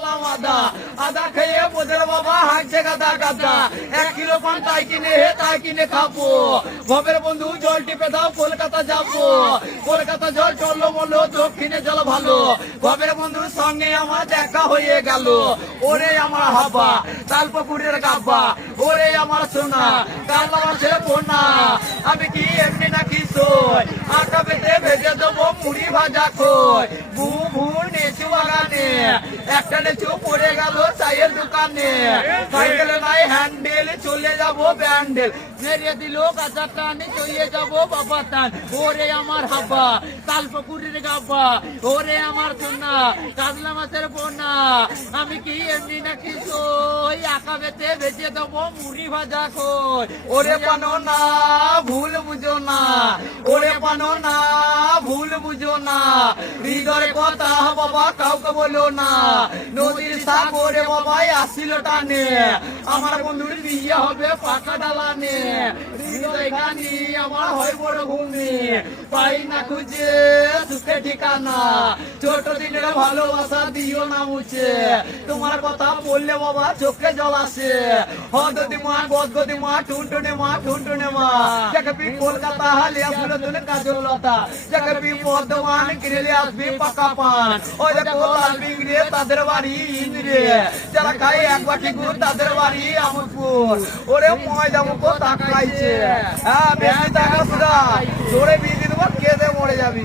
করলাম আদা, আদা খেয়ে বোঝের বাবা হাঁকছে গাদা গাদা, 1 কিলো পান তাই কিনে খাবো। ভবের বন্ধু জল টিপে দাও কলকাতা যাবো, কলকাতা জল চললো বললো দক্ষিণে জল ভালো। ভবের বন্ধুর সঙ্গে আমার দেখা হয়ে গেল, ওরে আমার হাবা তালপুকুরের গাব্বা, ওরে আমার সোনা কালা মাছের পোনা। আমি কি এমনি নাকি সই, আটা বেটে ভেজে দেবো মুড়ি ভাজা খই। ভু ভু নেচু বাগানে, একটা নেচু পড়ে গেল চায়ের দোকানে। সাইকেলে নাই হ্যান্ডেল, চলে যাবো ব্যান্ডেল, মেরে দিল কাঁচা টানে চলে যাবো বাবা টান। ওরে আমার হাবা তালপুকুরের গাব্বা, ওরে আমার সোনা কাতলা মাছের পোনা। আমি কি এমনি নাকি সই, আঁকা বেতে ভেজে দেবো মুড়ি ভাজা খই। ওরে পানো না ভুল বুঝো না, ওরে পানো না ভুল বুঝো না, হৃদয়ের কথা বাবা কাউকে বলো না। নদীর সাগরে বাবা আসিল টানে, আমার বন্ধুর বিয়ে হবে পাকা ডালানে। হৃদয় গানি আমার হয় বড় ঘুমনি, পাই না খুঁজে সুখে ঠিকানা। ছোট দিনের ভালোবাসা দিও না মুছে, তোমার কথা বললে বাবা চোখে জল আসে। হদদি মা গদগদি মা টুনটুনে মা টুনটুনে মা, দেখবি কলকাতা হালে আসলে তুলে কাজল লতা, দেখবি বর্ধমান কিনলে আসবি পাকা পান। ওই দেখো লাল বিগড়ে তাদের বাড়ি ইন্দ্রে, যারা খায় এক বাটি গুড় তাদের বাড়ি আমরপুর। ওরে ময়দা মুখো তাকাইছে, হ্যাঁ বেশি টাকা সুদা তোরে বিয়ে দিন কেঁদে মরে যাবি।